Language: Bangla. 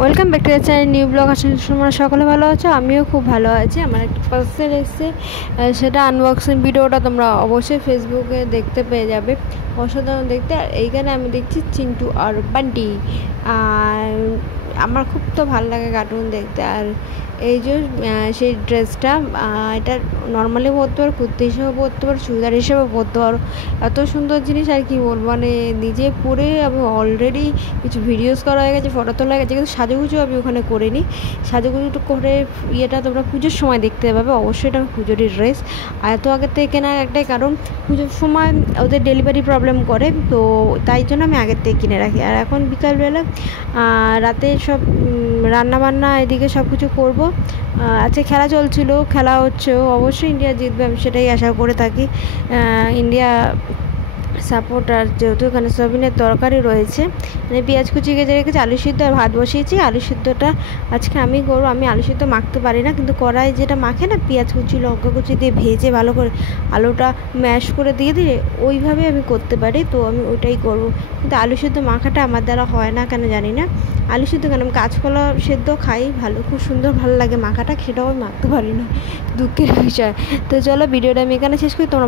Welcome back to channel new blog. আসলে তোমরা সকলে ভালো আছো, আমিও খুব ভালো আছি। আমার একটা পার্সেল এসেছে, সেটা আনবক্সিং ভিডিওটা তোমরা অবশ্যই ফেসবুকে দেখতে পেয়ে যাবে। অসাধারণ দেখতে। আর এইখানে আমি দেখছি চিন্টু আর বান্টি। আর আমার খুব তো ভালো লাগে কার্টুন দেখতে। আর এই যে সেই ড্রেসটা, এটা নর্মালি পরতে পারো, কুর্তি হিসেবে পরতে পারো, চুড়িদার হিসেবে পরতে পারো। এত সুন্দর জিনিস আর কি বলবো। মানে নিজে পরে আমি অলরেডি কিছু ভিডিওস করা হয়ে গেছে, ফটো তোলা হয়ে গেছে, কিন্তু সাজুগুজু আমি ওখানে করিনি। সাজুগুজু করে ইয়েটা তোমরা পুজোর সময় দেখতে পাবে। অবশ্যই এটা পুজোরই ড্রেস। আর এত আগের থেকে কেনার একটাই কারণ, পুজোর সময় ওদের ডেলিভারি প্রবলেম করে, তো তাই জন্য আমি আগের থেকে কিনে রাখি। আর এখন বিকালবেলা রাতে সব রান্নাবান্না এদিকে সব কিছু করবো। আজকে খেলা চলছিল, খেলা হচ্ছে, অবশ্যই ইন্ডিয়া জিতবে, আমি সেটাই আশা করে থাকি। ইন্ডিয়া সাপোর্টার, যেহেতু এখানে সয়াবিনের তরকারি রয়েছে, মানে পেঁয়াজ কুচি কেটে রেখেছি, আলু সিদ্ধ আর ভাত বসিয়েছি। আলু সিদ্ধটা আজকে আমি করবো। আমি আলু সিদ্ধ মাখতে পারি না, কিন্তু কড়াই যেটা মাখে না, পেঁয়াজ কুচি লঙ্কা কুচি দিয়ে ভেজে ভালো করে আলুটা ম্যাশ করে দিয়ে ওইভাবে আমি করতে পারি, তো আমি ওইটাই করবো। কিন্তু আলু সিদ্ধ মাখাটা আমার দ্বারা হয় না, কেন জানি না। আলু সিদ্ধ কেন, আমি কাঁচকলা সেদ্ধ খাই, ভালো, খুব সুন্দর ভালো লাগে মাখাটা, সেটাও আমি মাখতে পারি না, দুঃখের বিষয়। তো চলো ভিডিওটা আমি এখানে শেষ করি। তোমরা